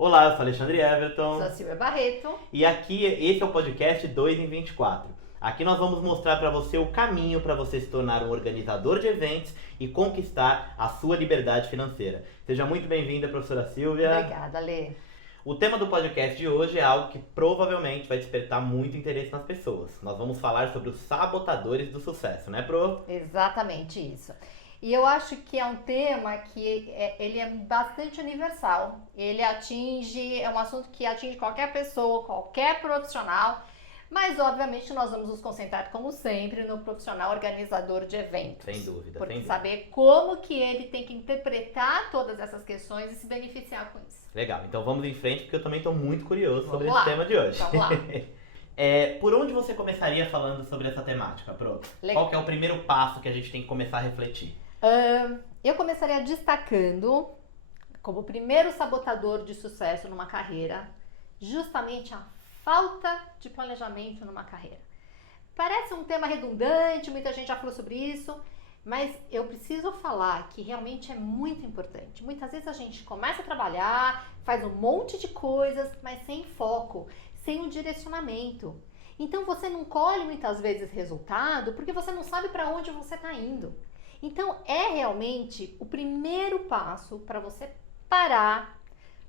Olá, eu sou Alexandre Sou Everton a Silvia Barreto. e aqui esse é o podcast 2 em 24. Aqui nós vamos mostrar para você o caminho para você se tornar um organizador de eventos e conquistar a sua liberdade financeira. Seja muito bem-vinda, professora Silvia. Obrigada, Lê. O tema do podcast de hoje é algo que provavelmente vai despertar muito interesse nas pessoas. Nós vamos falar sobre os sabotadores do sucesso, né, Pro? Exatamente isso. E eu acho que é um tema que ele é bastante universal. É um assunto que atinge qualquer pessoa, qualquer profissional. Mas, obviamente, nós vamos nos concentrar, como sempre, no profissional organizador de eventos. Sem dúvida, Porque sem dúvida. saber como que ele tem que interpretar todas essas questões e se beneficiar com isso. Legal, então vamos em frente porque eu também estou muito curioso sobre Vamos lá. esse tema de hoje. Vamos lá. Por onde você começaria falando sobre essa temática, Pro? Legal. Qual que é o primeiro passo que a gente tem que começar a refletir? Eu começaria destacando como primeiro sabotador de sucesso numa carreira, justamente a falta de planejamento numa carreira. Parece um tema redundante, muita gente já falou sobre isso, mas eu preciso falar que realmente é muito importante. Muitas vezes a gente começa a trabalhar, faz um monte de coisas, mas sem foco, sem um direcionamento. Então você não colhe muitas vezes resultado porque você não sabe para onde você está indo. Então é realmente o primeiro passo para você parar,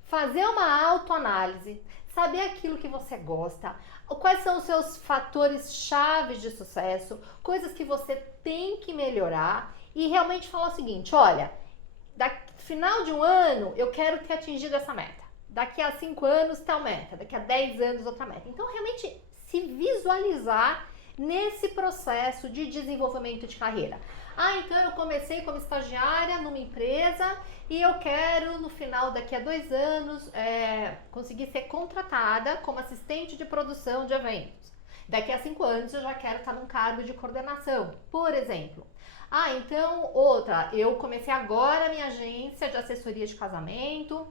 fazer uma autoanálise, saber aquilo que você gosta, quais são os seus fatores chaves de sucesso, coisas que você tem que melhorar e realmente falar o seguinte: olha, final de um ano eu quero ter atingido essa meta, daqui a 5 anos tal meta, daqui a 10 anos outra meta. Então realmente se visualizar nesse processo de desenvolvimento de carreira. Então eu comecei como estagiária numa empresa e eu quero, no final, daqui a 2 anos, conseguir ser contratada como assistente de produção de eventos. Daqui a 5 anos eu já quero estar num cargo de coordenação, por exemplo. Então, eu comecei agora a minha agência de assessoria de casamento,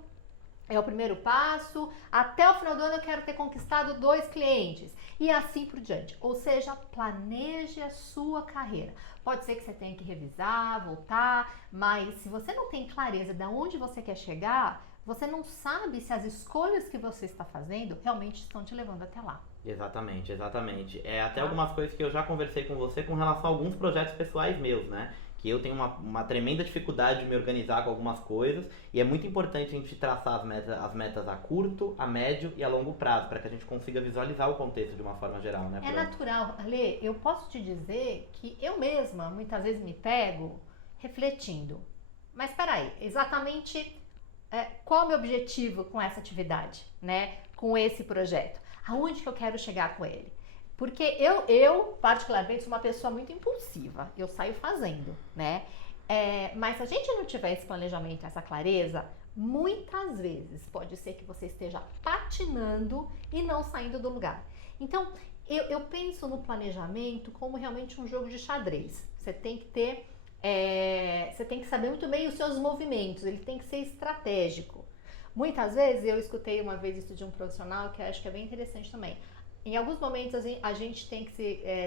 é o primeiro passo. Até o final do ano eu quero ter conquistado 2 clientes e assim por diante. Ou seja, planeje a sua carreira. Pode ser que você tenha que revisar, voltar, mas se você não tem clareza de onde você quer chegar, você não sabe se as escolhas que você está fazendo realmente estão te levando até lá. Exatamente, exatamente. Até algumas coisas que eu já conversei com você com relação a alguns projetos pessoais meus, né? Que eu tenho uma tremenda dificuldade de me organizar com algumas coisas e é muito importante a gente traçar as metas a curto, a médio e a longo prazo, para que a gente consiga visualizar o contexto de uma forma geral, né? É natural, Ale, eu posso te dizer que eu mesma muitas vezes me pego refletindo, mas peraí, exatamente qual é o meu objetivo com essa atividade, né? Com esse projeto? Aonde que eu quero chegar com ele? Porque eu particularmente, sou uma pessoa muito impulsiva. Eu saio fazendo, né? Mas se a gente não tiver esse planejamento, essa clareza, muitas vezes pode ser que você esteja patinando e não saindo do lugar. Então, eu penso no planejamento como realmente um jogo de xadrez. Você tem que você tem que saber muito bem os seus movimentos. Ele tem que ser estratégico. Muitas vezes, eu escutei uma vez isso de um profissional que eu acho que é bem interessante também. Em alguns momentos a gente tem que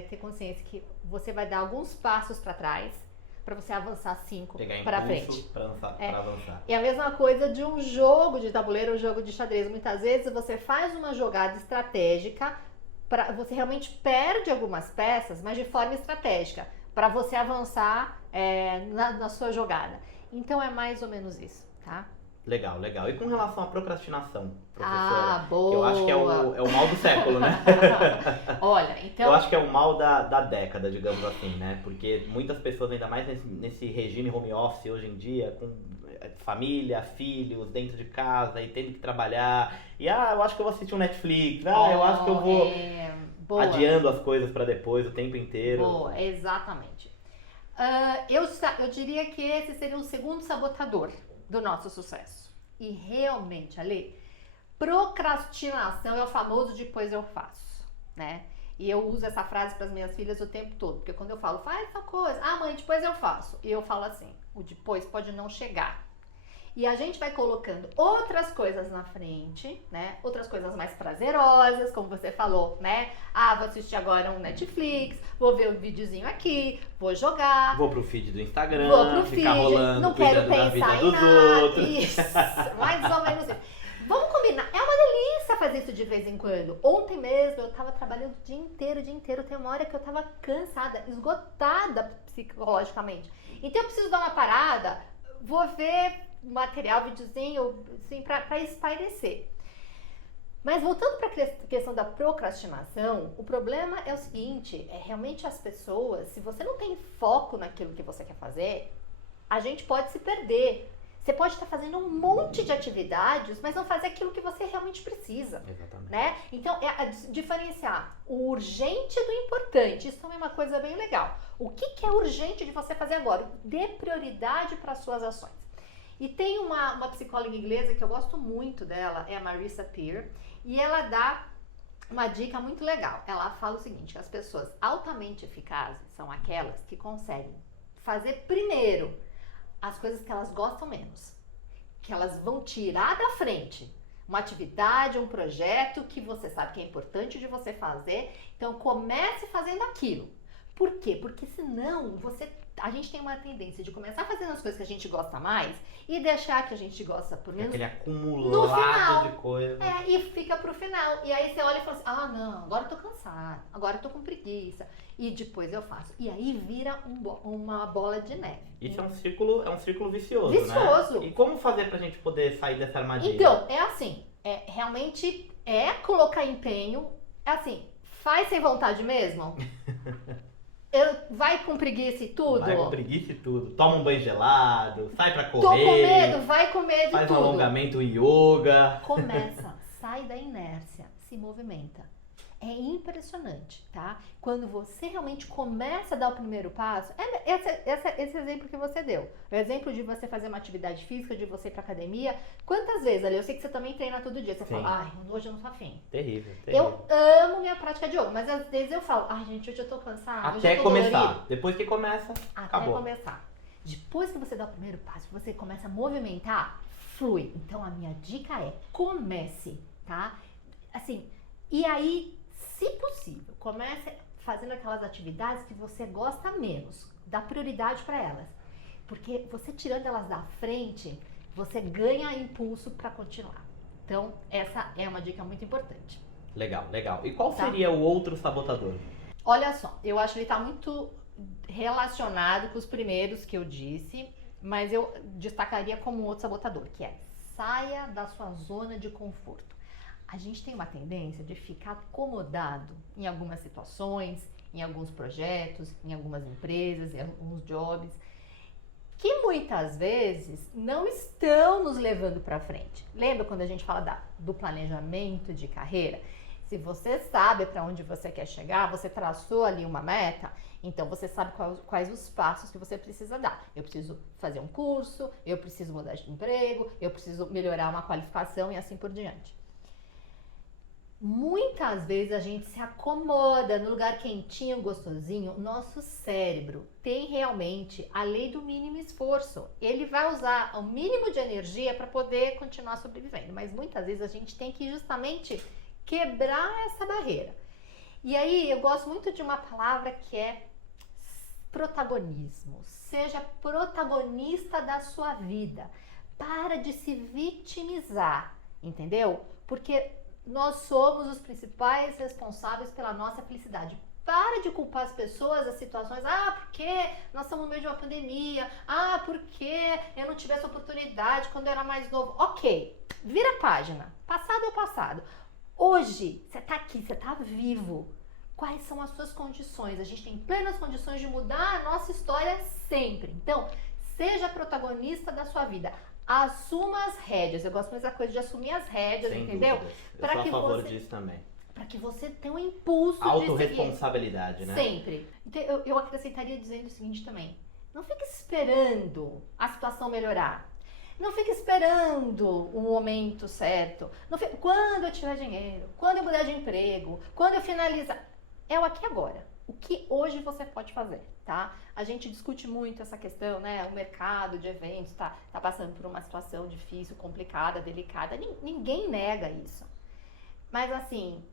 ter consciência que você vai dar alguns passos para trás para você avançar 5 para frente. Para avançar. É a mesma coisa de um jogo de tabuleiro, um jogo de xadrez. Muitas vezes você faz uma jogada estratégica, você realmente perde algumas peças, mas de forma estratégica, para você avançar na sua jogada. Então é mais ou menos isso, tá? Legal, legal. E com relação à procrastinação, professora? Boa! Que eu acho que é o mal do século, né? Olha, então... Eu acho que é o mal da década, digamos assim, né? Porque muitas pessoas, ainda mais nesse regime home office hoje em dia, com família, filhos, dentro de casa e tendo que trabalhar. E eu acho que eu vou assistir um Netflix. Eu acho que eu vou adiando as coisas para depois o tempo inteiro. Boa, exatamente. Eu diria que esse seria o segundo sabotador do nosso sucesso. E realmente, Ale, procrastinação é o famoso depois eu faço, né? E eu uso essa frase para as minhas filhas o tempo todo, porque quando eu falo, faz essa coisa, mãe, depois eu faço. E eu falo assim, o depois pode não chegar. E a gente vai colocando outras coisas na frente, né? Outras coisas mais prazerosas, como você falou, né? Vou assistir agora um Netflix, vou ver um videozinho aqui, vou jogar. Vou pro feed do Instagram, vou pro ficar feed, rolando, não quero cuidando da vida pensar em dos nada. outros. Isso, mais ou menos isso. Vamos faz isso de vez em quando. Ontem mesmo eu tava trabalhando o dia inteiro. Tem uma hora que eu tava cansada, esgotada psicologicamente. Então eu preciso dar uma parada, vou ver material, videozinho, assim, pra espairecer. Mas voltando para a questão da procrastinação, o problema é o seguinte, é realmente as pessoas, se você não tem foco naquilo que você quer fazer, a gente pode se perder. Você pode estar fazendo um monte de atividades, mas não fazer aquilo que você realmente precisa. Exatamente. Né? Então, diferenciar o urgente do importante, isso também é uma coisa bem legal. O que é urgente de você fazer agora? Dê prioridade para as suas ações. E tem uma psicóloga inglesa que eu gosto muito dela, é a Marissa Peer, e ela dá uma dica muito legal. Ela fala o seguinte, que as pessoas altamente eficazes são aquelas que conseguem fazer primeiro as coisas que elas gostam menos, que elas vão tirar da frente. Uma atividade, um projeto que você sabe que é importante de você fazer, então comece fazendo aquilo. Por quê? Porque senão a gente tem uma tendência de começar fazendo as coisas que a gente gosta mais e deixar que a gente gosta por menos Aquele no acumulado final. de coisas. E fica pro final. E aí você olha e fala assim, não, agora eu tô cansada, agora eu tô com preguiça. E depois eu faço. E aí vira uma bola de neve. Isso é um círculo vicioso, Vicioso. Né? E como fazer pra gente poder sair dessa armadilha? Então, é assim, realmente colocar empenho, assim, faz sem vontade mesmo? Vai com preguiça e tudo? Vai com preguiça e tudo. Toma um banho gelado, sai pra correr. Tô com medo, vai com medo e faz tudo. um alongamento, um yoga. Começa, sai da inércia, se movimenta. É impressionante, tá? Quando você realmente começa a dar o primeiro passo, esse exemplo que você deu, o exemplo de você fazer uma atividade física, de você ir pra academia, quantas vezes, ali, eu sei que você também treina todo dia, você Sim. fala, hoje eu não tô afim. Terrível. Eu amo minha prática de yoga, mas às vezes eu falo, gente, hoje eu tô cansada, Até hoje eu tô começar. dolorido. Depois que começa, Até acabou. começar. Depois que você dá o primeiro passo, você começa a movimentar, flui. Então a minha dica é, comece, tá? Assim, e aí, se possível, comece fazendo aquelas atividades que você gosta menos, dá prioridade para elas. Porque você tirando elas da frente, você ganha impulso para continuar. Então, essa é uma dica muito importante. Legal, legal. E qual Tá. seria o outro sabotador? Olha só, eu acho que ele está muito relacionado com os primeiros que eu disse, mas eu destacaria como um outro sabotador, que é saia da sua zona de conforto. A gente tem uma tendência de ficar acomodado em algumas situações, em alguns projetos, em algumas empresas, em alguns jobs, que muitas vezes não estão nos levando para frente. Lembra quando a gente fala do planejamento de carreira? Se você sabe para onde você quer chegar, você traçou ali uma meta, então você sabe quais os passos que você precisa dar. Eu preciso fazer um curso, eu preciso mudar de emprego, eu preciso melhorar uma qualificação e assim por diante. Muitas vezes a gente se acomoda no lugar quentinho, gostosinho. Nosso cérebro tem realmente a lei do mínimo esforço. Ele vai usar o mínimo de energia para poder continuar sobrevivendo. Mas muitas vezes a gente tem que justamente quebrar essa barreira. E aí eu gosto muito de uma palavra que é protagonismo. Seja protagonista da sua vida. Para de se vitimizar, entendeu? Porque nós somos os principais responsáveis pela nossa felicidade. Para de culpar as pessoas, as situações. Porque nós estamos no meio de uma pandemia. Porque eu não tive essa oportunidade quando eu era mais novo. Ok, vira a página. Passado é o passado. Hoje, você está aqui, você está vivo. Quais são as suas condições? A gente tem plenas condições de mudar a nossa história sempre. Então, seja protagonista da sua vida. Assuma as rédeas. Eu gosto mais da coisa de assumir as rédeas, Sem entendeu? dúvidas. Eu sou a favor disso também. Para que você tenha um impulso de seguir. Autorresponsabilidade, né? Sempre. Então, eu acrescentaria dizendo o seguinte também. Não fique esperando a situação melhorar. Não fique esperando o momento certo. Quando eu tiver dinheiro, quando eu mudar de emprego, quando eu finalizar. É o aqui e agora. O que hoje você pode fazer, tá? A gente discute muito essa questão, né? O mercado de eventos tá passando por uma situação difícil, complicada, delicada. Ninguém nega isso. Mas assim,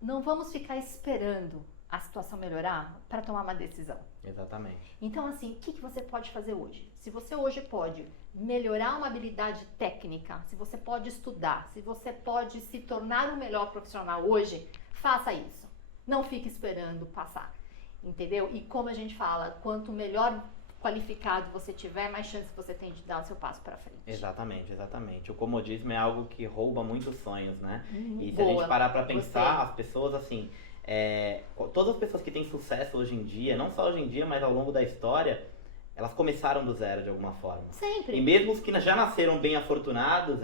não vamos ficar esperando a situação melhorar para tomar uma decisão. Exatamente. Então, assim, o que você pode fazer hoje? Se você hoje pode melhorar uma habilidade técnica, se você pode estudar, se você pode se tornar um melhor profissional hoje, faça isso. Não fique esperando passar, entendeu? E como a gente fala, quanto melhor qualificado você tiver, mais chance você tem de dar o seu passo para frente. Exatamente, exatamente. O comodismo é algo que rouba muitos sonhos, né? E se Boa, a gente parar pra pensar, gostei. as pessoas assim, todas as pessoas que têm sucesso hoje em dia, não só hoje em dia, mas ao longo da história, elas começaram do zero de alguma forma. Sempre. E mesmo os que já nasceram bem afortunados,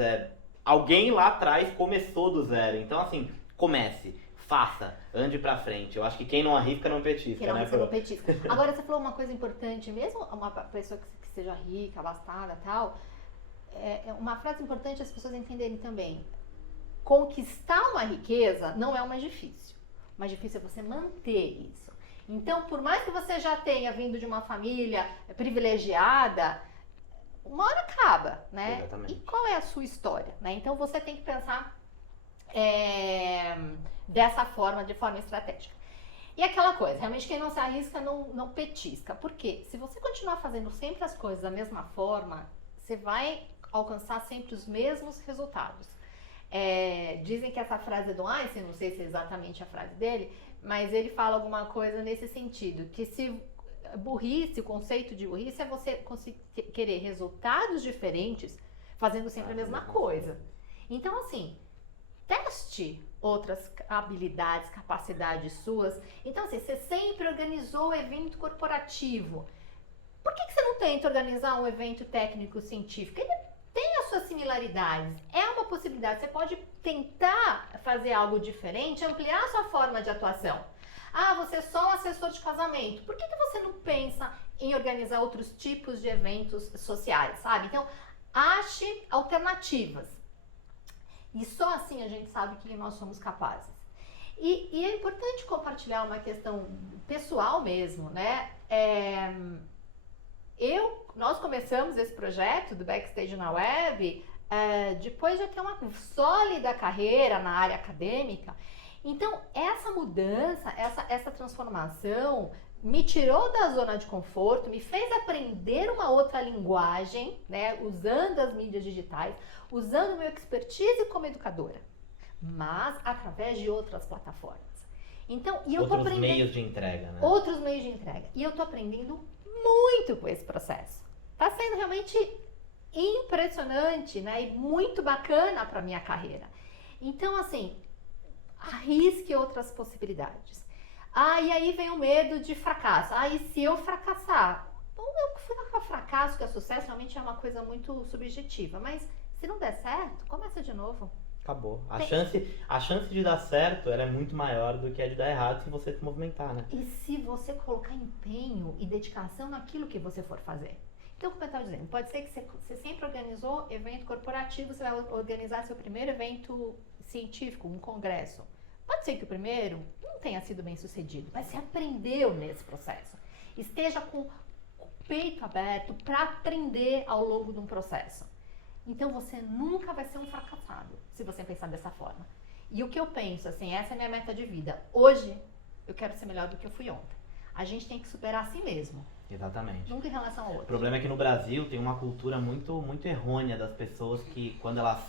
alguém lá atrás começou do zero. Então assim, comece, faça, ande pra frente. Eu acho que quem não arrisca não petisca, Que não né? arrisca não petisca. Agora, você falou uma coisa importante, mesmo uma pessoa que seja rica, abastada e tal, uma frase importante as pessoas entenderem também. Conquistar uma riqueza não é o mais difícil. O mais difícil é você manter isso. Então, por mais que você já tenha vindo de uma família privilegiada, uma hora acaba, né? Exatamente. E qual é a sua história, né? Então, você tem que pensar dessa forma, de forma estratégica. E aquela coisa, realmente quem não se arrisca não petisca. Por quê? Se você continuar fazendo sempre as coisas da mesma forma, você vai alcançar sempre os mesmos resultados. Dizem que essa frase é do Einstein, não sei se é exatamente a frase dele, mas ele fala alguma coisa nesse sentido, que se burrice, o conceito de burrice é você querer resultados diferentes fazendo sempre a mesma coisa. Então, assim, teste outras habilidades, capacidades suas. Então, assim, você sempre organizou o evento corporativo. Por que você não tenta organizar um evento técnico-científico? Ele tem as suas similaridades. É uma possibilidade. Você pode tentar fazer algo diferente, ampliar a sua forma de atuação. Ah, você é só um assessor de casamento. Por que você não pensa em organizar outros tipos de eventos sociais, sabe? Então, ache alternativas. E só assim a gente sabe que nós somos capazes. E é importante compartilhar uma questão pessoal mesmo, né? Nós começamos esse projeto do Backstage na Web depois de ter uma sólida carreira na área acadêmica. Então, essa mudança, essa transformação me tirou da zona de conforto, me fez aprender uma outra linguagem, né, usando as mídias digitais, usando o meu expertise como educadora, mas através de outras plataformas. Então, Outros meios de entrega, né? Outros meios de entrega. E eu tô aprendendo muito com esse processo. Tá sendo realmente impressionante, né, e muito bacana para minha carreira. Então, assim, arrisque outras possibilidades. E aí vem o medo de fracasso. E se eu fracassar? Bom, fracasso, que é sucesso, realmente é uma coisa muito subjetiva. Mas se não der certo, começa de novo. Acabou. A chance de dar certo ela é muito maior do que a de dar errado se você se movimentar, né? E se você colocar empenho e dedicação naquilo que você for fazer. Então, como eu estava dizendo, pode ser que você sempre organizou evento corporativo, você vai organizar seu primeiro evento científico, um congresso. Pode ser que o primeiro não tenha sido bem sucedido, mas você aprendeu nesse processo. Esteja com o peito aberto para aprender ao longo de um processo. Então você nunca vai ser um fracassado, se você pensar dessa forma. E o que eu penso, assim, essa é a minha meta de vida. Hoje, eu quero ser melhor do que eu fui ontem. A gente tem que superar a si mesmo. Exatamente. Nunca em relação ao O outro. problema é que no Brasil tem uma cultura muito, muito errônea das pessoas que quando elas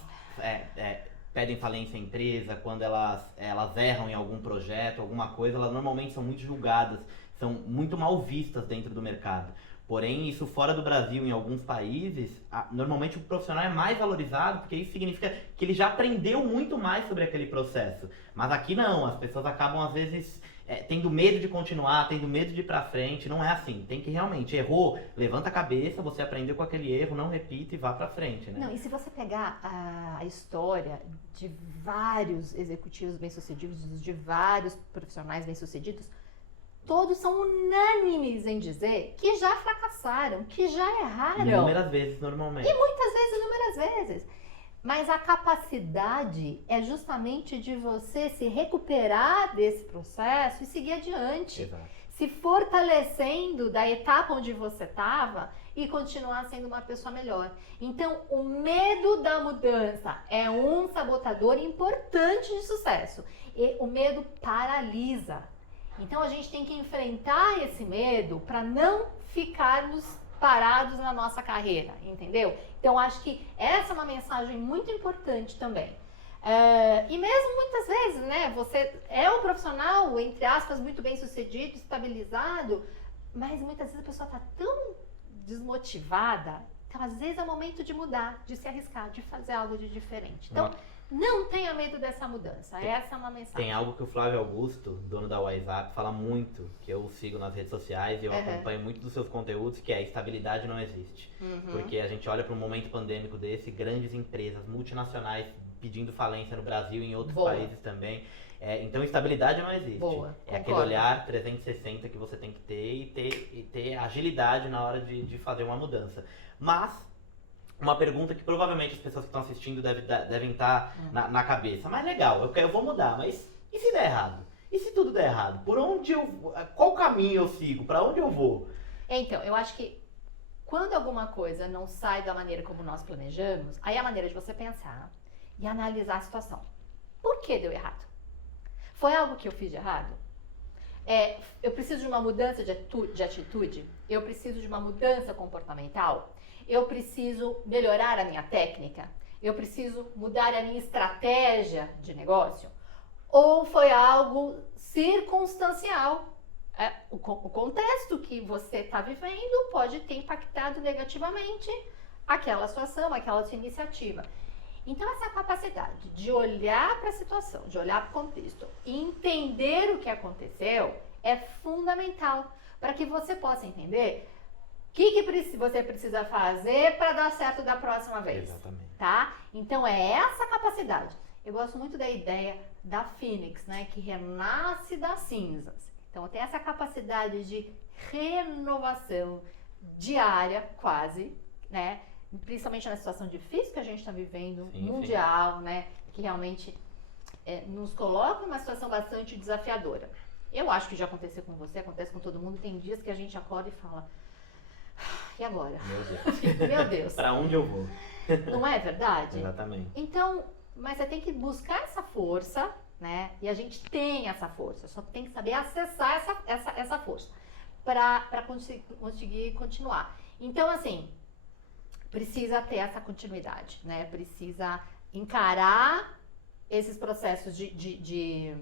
pedem falência à empresa, quando elas erram em algum projeto, alguma coisa, elas normalmente são muito julgadas, são muito mal vistas dentro do mercado. Porém, isso fora do Brasil, em alguns países, normalmente o profissional é mais valorizado, porque isso significa que ele já aprendeu muito mais sobre aquele processo. Mas aqui não, as pessoas acabam às vezes tendo medo de continuar, tendo medo de ir pra frente. Não é assim, tem que realmente, errou, levanta a cabeça, você aprendeu com aquele erro, não repita e vá pra frente, né? Não, e se você pegar a história de vários executivos bem-sucedidos, de vários profissionais bem-sucedidos, todos são unânimes em dizer que já fracassaram, que já erraram. Inúmeras vezes, normalmente. E muitas vezes, inúmeras vezes. Mas a capacidade é justamente de você se recuperar desse processo e seguir adiante. Exato. Se fortalecendo da etapa onde você estava e continuar sendo uma pessoa melhor. Então, o medo da mudança é um sabotador importante de sucesso. E o medo paralisa. Então a gente tem que enfrentar esse medo para não ficarmos parados na nossa carreira, entendeu? Então acho que essa é uma mensagem muito importante também. E mesmo muitas vezes, né, você é um profissional, entre aspas, muito bem sucedido, estabilizado, mas muitas vezes a pessoa está tão desmotivada, então às vezes é o momento de mudar, de se arriscar, de fazer algo de diferente. Então, não tenha medo dessa mudança, essa é uma mensagem. Tem algo que o Flávio Augusto, dono da WhatsApp, fala muito, que eu sigo nas redes sociais e eu acompanho muito dos seus conteúdos, que é: a estabilidade não existe. Porque a gente olha para um momento pandêmico desse, grandes empresas multinacionais pedindo falência no Brasil e em outros países também. Então, estabilidade não existe. É aquele olhar 360 que você tem que ter e ter agilidade na hora de fazer uma mudança. Mas, uma pergunta que provavelmente as pessoas que estão assistindo devem estar na cabeça. Mas legal, eu vou mudar, mas e se der errado? E se tudo der errado? Qual caminho eu sigo? Para onde eu vou? Então, eu acho que quando alguma coisa não sai da maneira como nós planejamos, aí é a maneira de você pensar e analisar a situação. Por que deu errado? Foi algo que eu fiz de errado? Eu preciso de uma mudança de atitude? Eu preciso de uma mudança comportamental? Eu preciso melhorar a minha técnica? Eu preciso mudar a minha estratégia de negócio? Ou foi algo circunstancial? O contexto que você está vivendo pode ter impactado negativamente aquela sua ação, aquela sua iniciativa. Então, essa capacidade de olhar para a situação, de olhar para o contexto e entender o que aconteceu é fundamental para que você possa entender o que você precisa fazer para dar certo da próxima vez. Exatamente. Tá? Então, é essa capacidade. Eu gosto muito da ideia da Fênix, né, que renasce das cinzas. Então, tem essa capacidade de renovação diária, quase, né? Principalmente na situação difícil que a gente está vivendo, mundial, né? Que realmente nos coloca em uma situação bastante desafiadora. Eu acho que já aconteceu com você, acontece com todo mundo. Tem dias que a gente acorda e fala: e agora? Meu Deus. Meu Deus. Para onde eu vou? Não é verdade? Exatamente. Então, mas você tem que buscar essa força, né? E a gente tem essa força, só tem que saber acessar essa força para conseguir continuar. Então, assim, precisa ter essa continuidade, né? Precisa encarar esses processos de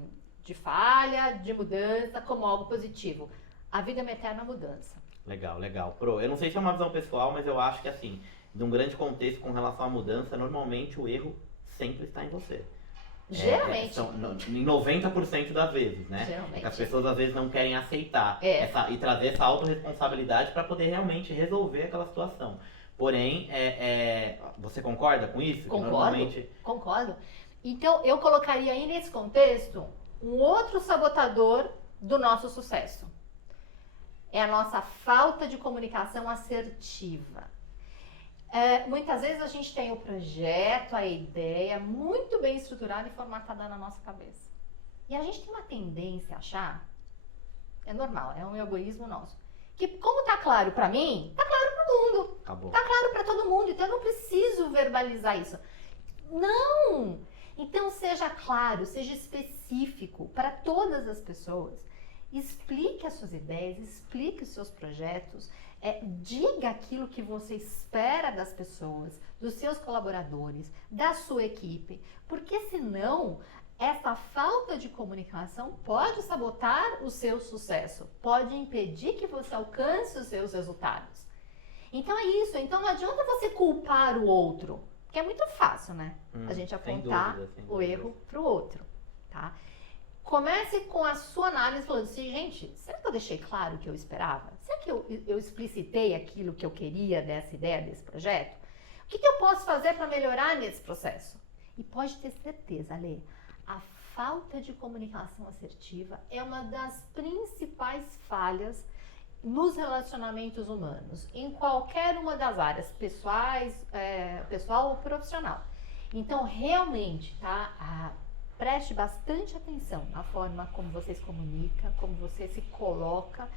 falha, de mudança como algo positivo. A vida é uma eterna mudança. Legal, legal. Pro, eu não sei se é uma visão pessoal, mas eu acho que, assim, num grande contexto com relação à mudança, normalmente o erro sempre está em você. Geralmente. Em 90% das vezes, né? Geralmente. As pessoas às vezes não querem aceitar e trazer essa autorresponsabilidade para poder realmente resolver aquela situação. Porém, você concorda com isso? Concordo. Então, eu colocaria aí nesse contexto um outro sabotador do nosso sucesso. É a nossa falta de comunicação assertiva. Muitas vezes a gente tem o projeto, a ideia muito bem estruturada e formatada na nossa cabeça. E a gente tem uma tendência a achar, é normal, é um egoísmo nosso, que como tá claro pra mim, tá claro pro mundo. Acabou. Tá claro pra todo mundo, então eu não preciso verbalizar isso. Não! Então seja claro, seja específico para todas as pessoas. Explique as suas ideias, explique os seus projetos, diga aquilo que você espera das pessoas, dos seus colaboradores, da sua equipe, porque senão essa falta de comunicação pode sabotar o seu sucesso, pode impedir que você alcance os seus resultados. Então é isso, então não adianta você culpar o outro, porque é muito fácil, né? A gente apontar o erro para o outro, tá? Comece com a sua análise falando assim: gente, será que eu deixei claro o que eu esperava? Será que eu explicitei aquilo que eu queria dessa ideia, desse projeto? O que eu posso fazer para melhorar nesse processo? E pode ter certeza, Alê, a falta de comunicação assertiva é uma das principais falhas nos relacionamentos humanos, em qualquer uma das áreas, pessoal ou profissional. Então, realmente, tá? Preste bastante atenção na forma como você se comunica, como você se coloca,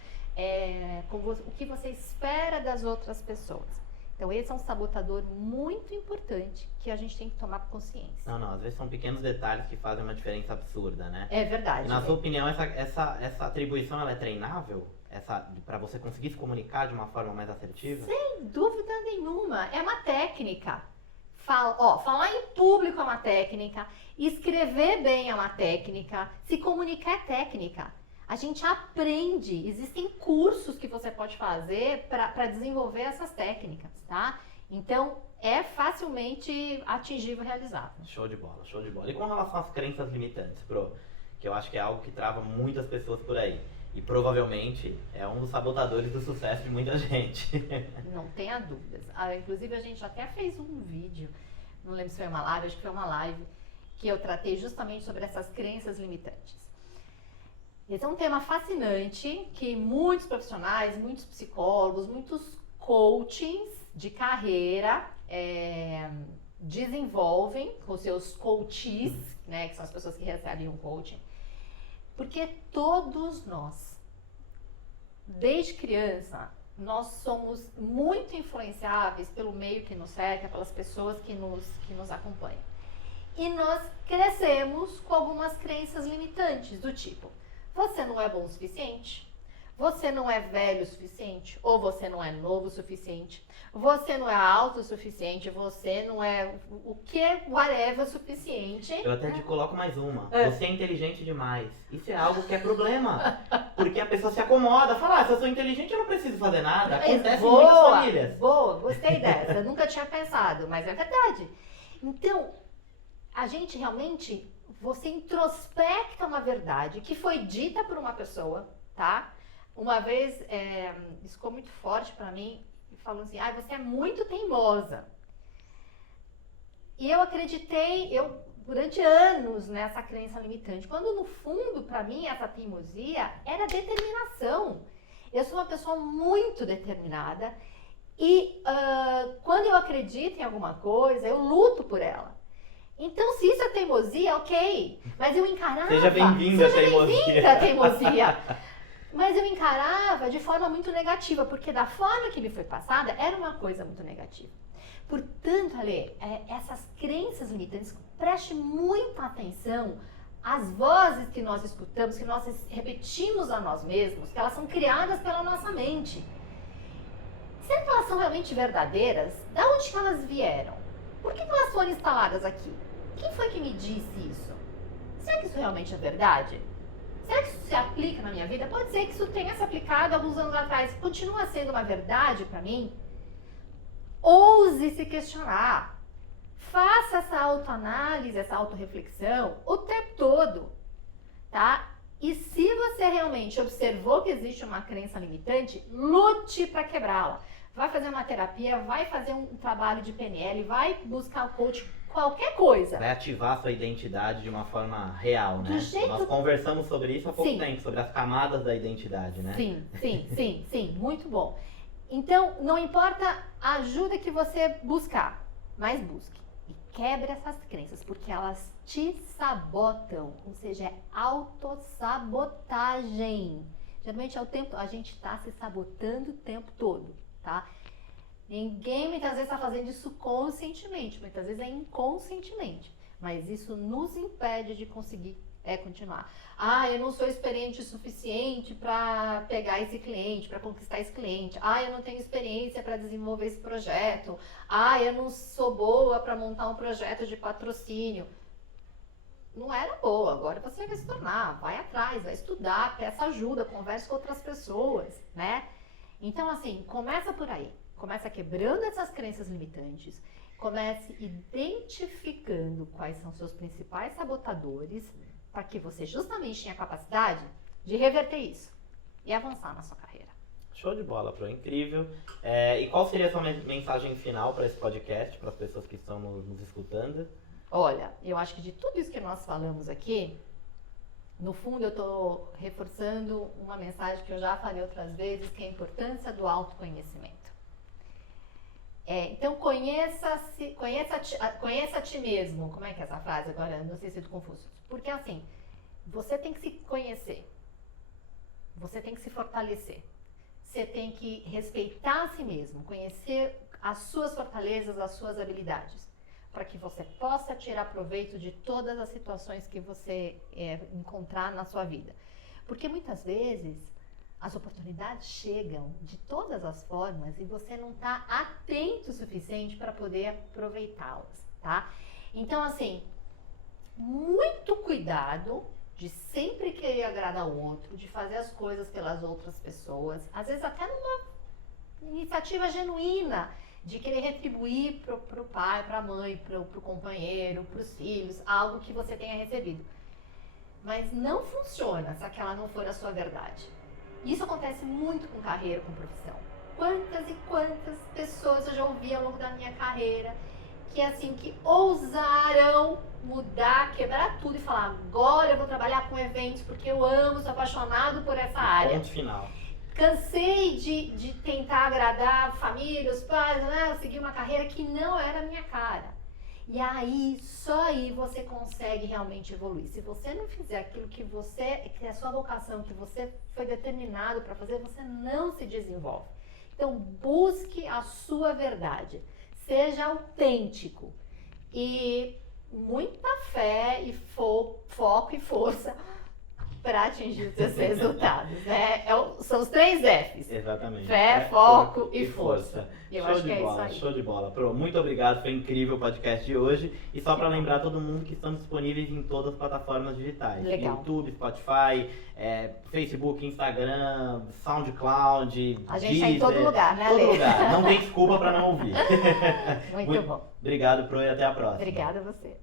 o que você espera das outras pessoas. Então esse é um sabotador muito importante que a gente tem que tomar consciência. Não, às vezes são pequenos detalhes que fazem uma diferença absurda, né? É verdade. E na sua opinião, essa atribuição, ela é treinável? Para você conseguir se comunicar de uma forma mais assertiva? Sem dúvida nenhuma, é uma técnica. Falar em público é uma técnica, escrever bem é uma técnica, se comunicar é técnica. A gente aprende, existem cursos que você pode fazer para desenvolver essas técnicas, tá? Então, é facilmente atingível e realizável. Show de bola, show de bola. E com relação às crenças limitantes, Pro? Que eu acho que é algo que trava muitas pessoas por aí. E provavelmente é um dos sabotadores do sucesso de muita gente. Não tenha dúvidas. Inclusive, a gente até fez um vídeo, não lembro se foi uma live, acho que foi uma live, que eu tratei justamente sobre essas crenças limitantes. Esse é um tema fascinante que muitos profissionais, muitos psicólogos, muitos coachings de carreira desenvolvem com seus coaches, né, que são as pessoas que recebem um coaching. Porque todos nós, desde criança, nós somos muito influenciáveis pelo meio que nos cerca, pelas pessoas que nos acompanham. E nós crescemos com algumas crenças limitantes, do tipo, você não é bom o suficiente, você não é velho o suficiente, ou você não é novo o suficiente, você não é alto o suficiente, você não é o que whatever o suficiente. Eu até te coloco mais uma. Você é inteligente demais. Isso é algo que é problema. Porque a pessoa se acomoda, fala, se eu sou inteligente eu não preciso fazer nada. Acontece em muitas famílias. Boa, gostei dessa. Eu nunca tinha pensado, mas é verdade. Então, a gente realmente, você introspecta uma verdade que foi dita por uma pessoa, tá? Uma vez, isso ficou muito forte pra mim, falou assim, você é muito teimosa. E eu acreditei, durante anos nessa crença limitante, quando no fundo, pra mim, essa teimosia era determinação. Eu sou uma pessoa muito determinada e quando eu acredito em alguma coisa, eu luto por ela. Então, se isso é teimosia, ok. Mas eu encarava... Seja bem-vinda a teimosia. Mas eu encarava de forma muito negativa, porque da forma que me foi passada, era uma coisa muito negativa. Portanto, Ale, essas crenças limitantes, preste muita atenção às vozes que nós escutamos, que nós repetimos a nós mesmos, que elas são criadas pela nossa mente. Será que elas são realmente verdadeiras? Da onde que elas vieram? Por que elas foram instaladas aqui? Quem foi que me disse isso? Será que isso realmente é verdade? Será que isso se aplica na minha vida? Pode ser que isso tenha se aplicado alguns anos atrás. Continua sendo uma verdade para mim? Ouse se questionar. Faça essa autoanálise, essa autorreflexão o tempo todo, tá? E se você realmente observou que existe uma crença limitante, lute para quebrá-la. Vai fazer uma terapia, vai fazer um trabalho de PNL, vai buscar o coach, qualquer coisa. Vai ativar a sua identidade de uma forma real, né? Nós conversamos sobre isso há pouco tempo, sobre as camadas da identidade, né? Sim, muito bom. Então, não importa a ajuda que você buscar, mas busque. E quebre essas crenças, porque elas te sabotam, ou seja, é autossabotagem. Geralmente a gente está se sabotando o tempo todo. Tá? Ninguém muitas vezes está fazendo isso conscientemente, muitas vezes é inconscientemente, mas isso nos impede de conseguir continuar. Eu não sou experiente o suficiente para pegar esse cliente, para conquistar esse cliente. Eu não tenho experiência para desenvolver esse projeto. Eu não sou boa para montar um projeto de patrocínio. Não era boa, agora você vai se tornar, vai atrás, vai estudar, peça ajuda, converse com outras pessoas, né? Então, assim, começa por aí. Começa quebrando essas crenças limitantes. Comece identificando quais são seus principais sabotadores para que você justamente tenha a capacidade de reverter isso e avançar na sua carreira. Show de bola, Pro. Incrível. E qual seria a sua mensagem final para esse podcast, para as pessoas que estão nos escutando? Olha, eu acho que de tudo isso que nós falamos aqui, no fundo, eu estou reforçando uma mensagem que eu já falei outras vezes, que é a importância do autoconhecimento. Então, conheça a ti mesmo. Como é que é essa frase? Agora, não sei se é do Confúcio. Porque, assim, você tem que se conhecer. Você tem que se fortalecer. você tem que respeitar a si mesmo, conhecer as suas fortalezas, as suas habilidades, para que você possa tirar proveito de todas as situações que você encontrar na sua vida. Porque muitas vezes as oportunidades chegam de todas as formas e você não está atento o suficiente para poder aproveitá-las, tá? Então, assim, muito cuidado de sempre querer agradar o outro, de fazer as coisas pelas outras pessoas, às vezes até numa iniciativa genuína, de querer retribuir pro pai, pra mãe, pro companheiro, pros filhos, algo que você tenha recebido. Mas não funciona se aquela não for a sua verdade. Isso acontece muito com carreira, com profissão. Quantas e quantas pessoas eu já ouvi ao longo da minha carreira que assim, que ousaram mudar, quebrar tudo e falar, agora eu vou trabalhar com eventos porque eu amo, sou apaixonado por essa área. Ponto final. Cansei de tentar agradar a família, os pais, né? Seguir uma carreira que não era a minha cara. E aí, só aí você consegue realmente evoluir. Se você não fizer aquilo que é a sua vocação, que você foi determinado para fazer, você não se desenvolve. Então, busque a sua verdade. Seja autêntico. E muita fé e foco e força para atingir os seus resultados, né? São os 3 Fs. Exatamente. Fé, foco e força. Eu show acho de que é bola, isso aí. show de bola. Pro, muito obrigado, foi incrível o podcast de hoje. E só para lembrar todo mundo que estamos disponíveis em todas as plataformas digitais. Legal. YouTube, Spotify, Facebook, Instagram, SoundCloud, A gente Deezer, tá em todo lugar, né, todo Ale? lugar. Não tem desculpa para não ouvir. Muito bom. Obrigado, Pro, e até a próxima. Obrigada a você.